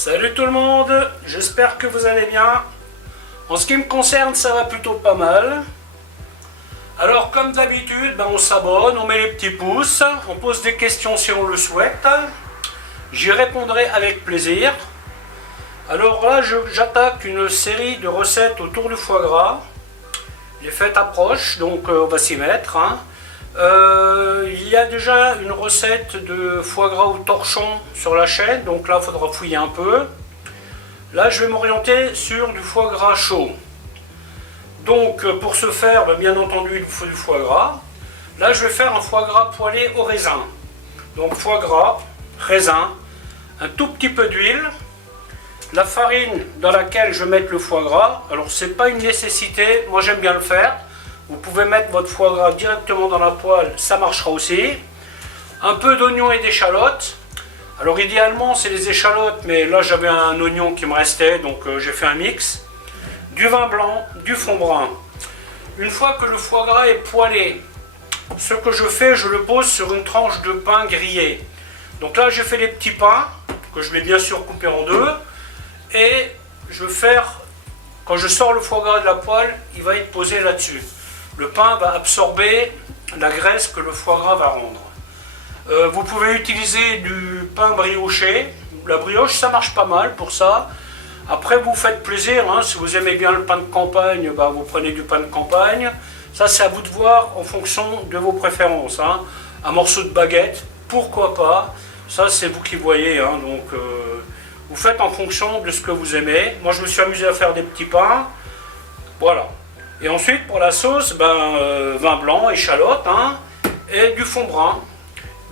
Salut tout le monde, j'espère que vous allez bien. En ce qui me concerne, ça va plutôt pas mal. Alors comme d'habitude, on s'abonne, on met les petits pouces, on pose des questions si on le souhaite. J'y répondrai avec plaisir. Alors là, j'attaque une série de recettes autour du foie gras. Les fêtes approchent, donc on va s'y mettre. Il y a déjà une recette de foie gras au torchon sur la chaîne, donc là il faudra fouiller un peu. Là je vais m'orienter sur du foie gras chaud. Donc pour ce faire, bien entendu il vous faut du foie gras. Là je vais faire un foie gras poêlé au raisin. Donc foie gras, raisin, un tout petit peu d'huile, la farine dans laquelle je vais mettre le foie gras. Alors c'est pas une nécessité, moi j'aime bien le faire. Vous pouvez mettre votre foie gras directement dans la poêle, ça marchera aussi. Un peu d'oignon et d'échalotes. Alors idéalement c'est les échalotes, mais là j'avais un oignon qui me restait, donc j'ai fait un mix. Du vin blanc, du fond brun. Une fois que le foie gras est poêlé, ce que je fais, je le pose sur une tranche de pain grillé. Donc là j'ai fait les petits pains, que je vais bien sûr couper en deux. Et je vais faire, quand je sors le foie gras de la poêle, il va être posé là-dessus. Le pain va absorber la graisse que le foie gras va rendre. Vous pouvez utiliser du pain brioché. La brioche, ça marche pas mal pour ça. Après, vous faites plaisir. Si vous aimez bien le pain de campagne, vous prenez du pain de campagne. Ça, c'est à vous de voir en fonction de vos préférences. Un morceau de baguette, pourquoi pas. Ça, c'est vous qui voyez. Donc, vous faites en fonction de ce que vous aimez. Moi, je me suis amusé à faire des petits pains. Voilà. Et ensuite, pour la sauce, vin blanc, échalote, et du fond brun,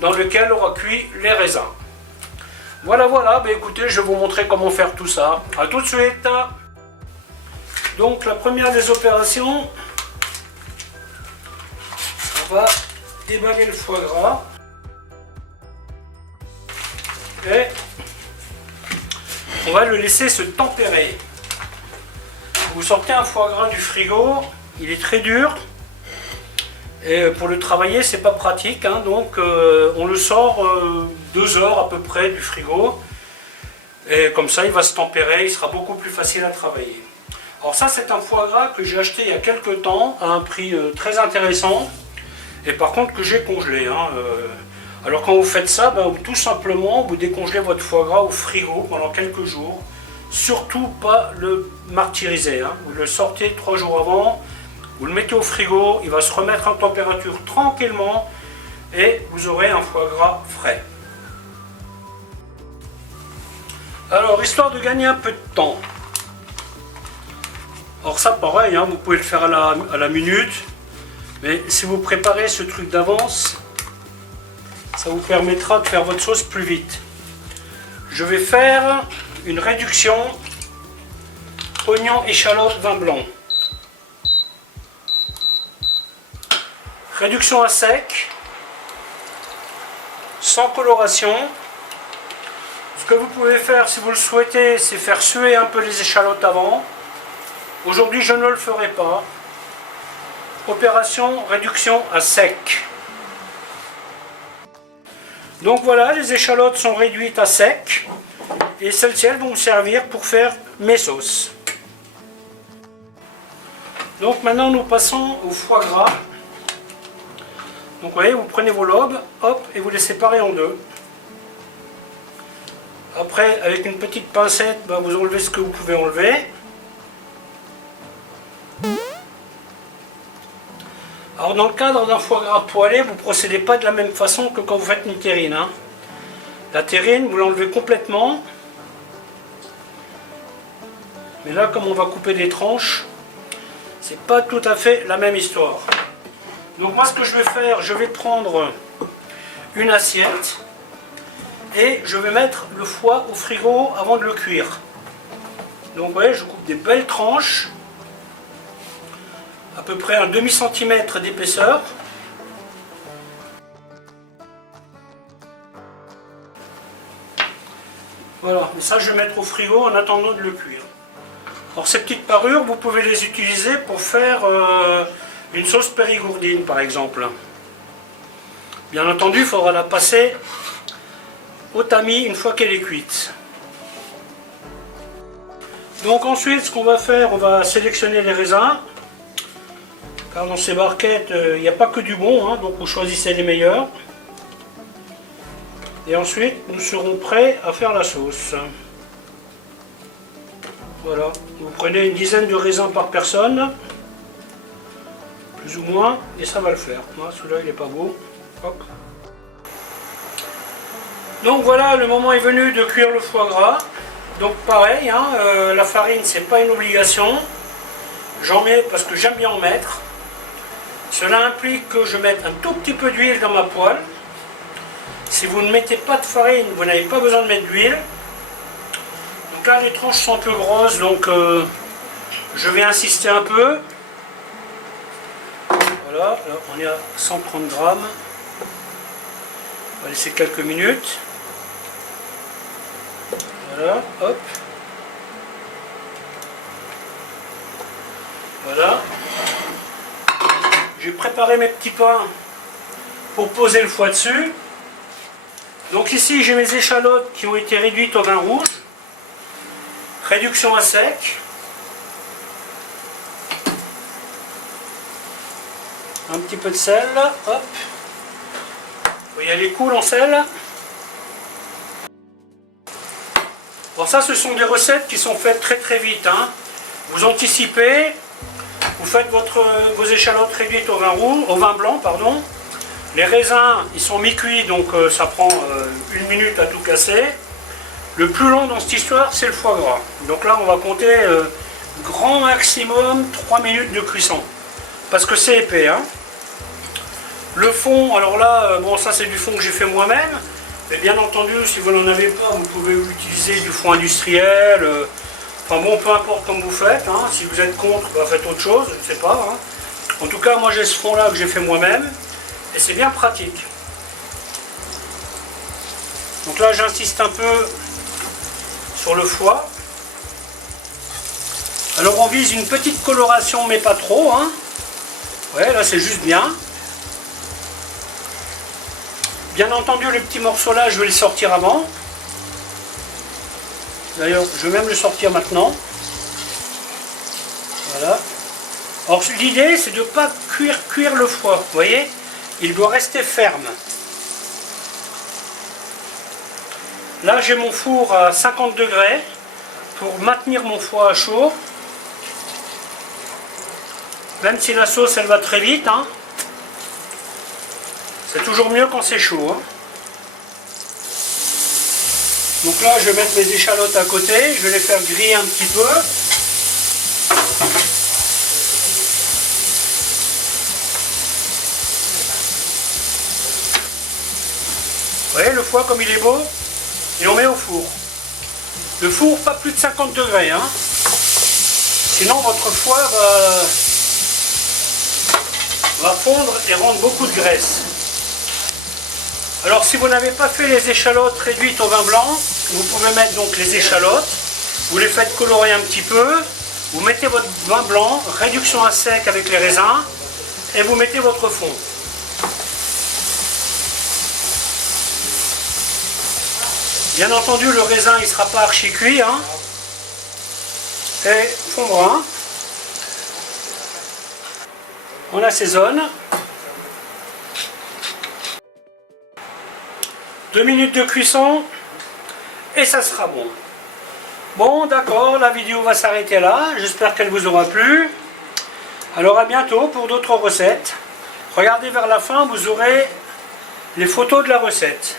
dans lequel aura cuit les raisins. Voilà, écoutez, je vais vous montrer comment faire tout ça. A tout de suite. Donc, la première des opérations, on va déballer le foie gras. Et on va le laisser se tempérer. Vous sortez un foie gras du frigo, il est très dur et pour le travailler c'est pas pratique, donc on le sort 2 heures à peu près du frigo et comme ça il va se tempérer, il sera beaucoup plus facile à travailler. Alors ça c'est un foie gras que j'ai acheté il y a quelques temps à un prix très intéressant et par contre que j'ai congelé. Alors quand vous faites ça, tout simplement vous décongelez votre foie gras au frigo pendant quelques jours. Surtout pas le martyriser, vous le sortez 3 jours avant, vous le mettez au frigo, il va se remettre en température tranquillement et vous aurez un foie gras frais. Alors histoire de gagner un peu de temps, alors ça pareil, vous pouvez le faire à la minute, mais si vous préparez ce truc d'avance, ça vous permettra de faire votre sauce plus vite. Je vais faire une réduction oignon, échalote, vin blanc. Réduction à sec, sans coloration. Ce que vous pouvez faire si vous le souhaitez, c'est faire suer un peu les échalotes avant. Aujourd'hui je ne le ferai pas. Opération réduction à sec. Donc voilà, les échalotes sont réduites à sec. Et celles-ci vont me servir pour faire mes sauces. Donc maintenant nous passons au foie gras. Donc vous voyez, vous prenez vos lobes, hop, et vous les séparez en deux. Après, avec une petite pincette, vous enlevez ce que vous pouvez enlever. Alors dans le cadre d'un foie gras poêlé, vous ne procédez pas de la même façon que quand vous faites une terrine. La terrine, vous l'enlevez complètement. Mais là, comme on va couper des tranches, c'est pas tout à fait la même histoire. Donc moi, ce que je vais faire, je vais prendre une assiette et je vais mettre le foie au frigo avant de le cuire. Donc vous voyez, je coupe des belles tranches, à peu près un demi-centimètre d'épaisseur. Voilà, mais ça je vais mettre au frigo en attendant de le cuire. Alors ces petites parures, vous pouvez les utiliser pour faire une sauce périgourdine par exemple. Bien entendu, il faudra la passer au tamis une fois qu'elle est cuite. Donc ensuite, ce qu'on va faire, on va sélectionner les raisins. Car dans ces barquettes, il n'y a pas que du bon, hein, donc vous choisissez les meilleurs. Et ensuite, nous serons prêts à faire la sauce. Voilà, vous prenez une dizaine de raisins par personne, plus ou moins, et ça va le faire. Celui-là, il n'est pas beau. Hop. Donc voilà, le moment est venu de cuire le foie gras. Donc pareil, hein, la farine, c'est pas une obligation. J'en mets parce que j'aime bien en mettre. Cela implique que je mette un tout petit peu d'huile dans ma poêle. Si vous ne mettez pas de farine, vous n'avez pas besoin de mettre d'huile. Donc là, les tranches sont un peu grosses, donc je vais insister un peu. Voilà, là, on est à 130 grammes. On va laisser quelques minutes. Voilà, hop. Voilà. J'ai préparé mes petits pains pour poser le foie dessus. Donc ici j'ai mes échalotes qui ont été réduites au vin rouge. Réduction à sec. Un petit peu de sel, hop. Vous voyez, elle est cool en sel. Bon, ça ce sont des recettes qui sont faites très très vite, hein. Vous anticipez, vous faites vos échalotes réduites au vin blanc, pardon. Les raisins, ils sont mi-cuits, donc ça prend une minute à tout casser. Le plus long dans cette histoire, c'est le foie gras. Donc là, on va compter grand maximum 3 minutes de cuisson. Parce que c'est épais, hein. Le fond, alors là, bon, ça c'est du fond que j'ai fait moi-même. Mais bien entendu, si vous n'en avez pas, vous pouvez utiliser du fond industriel. Enfin bon, peu importe comme vous faites. Hein. Si vous êtes contre, bah, faites autre chose, je ne sais pas. Hein. En tout cas, moi j'ai ce fond-là que j'ai fait moi-même. Et c'est bien pratique. Donc là, j'insiste un peu sur le foie. Alors on vise une petite coloration, mais pas trop. Hein. Ouais, là c'est juste bien. Bien entendu, le petit morceau là, je vais le sortir avant. D'ailleurs, je vais même le sortir maintenant. Voilà. Alors l'idée, c'est de ne pas cuire le foie, vous voyez? Il doit rester ferme. Là, j'ai mon four à 50 degrés pour maintenir mon foie à chaud. Même si la sauce, elle va très vite. Hein. C'est toujours mieux quand c'est chaud. Hein. Donc là, je vais mettre mes échalotes à côté. Je vais les faire griller un petit peu. Vous voyez le foie comme il est beau, et on met au four. Le four pas plus de 50 degrés, hein. Sinon votre foie va fondre et rendre beaucoup de graisse. Alors si vous n'avez pas fait les échalotes réduites au vin blanc, vous pouvez mettre donc les échalotes, vous les faites colorer un petit peu, vous mettez votre vin blanc, réduction à sec avec les raisins, et vous mettez votre fond. Bien entendu, le raisin, il ne sera pas archi cuit. Hein. Et fond brun. On assaisonne. 2 minutes de cuisson. Et ça sera bon. Bon, d'accord, la vidéo va s'arrêter là. J'espère qu'elle vous aura plu. Alors à bientôt pour d'autres recettes. Regardez vers la fin, vous aurez les photos de la recette.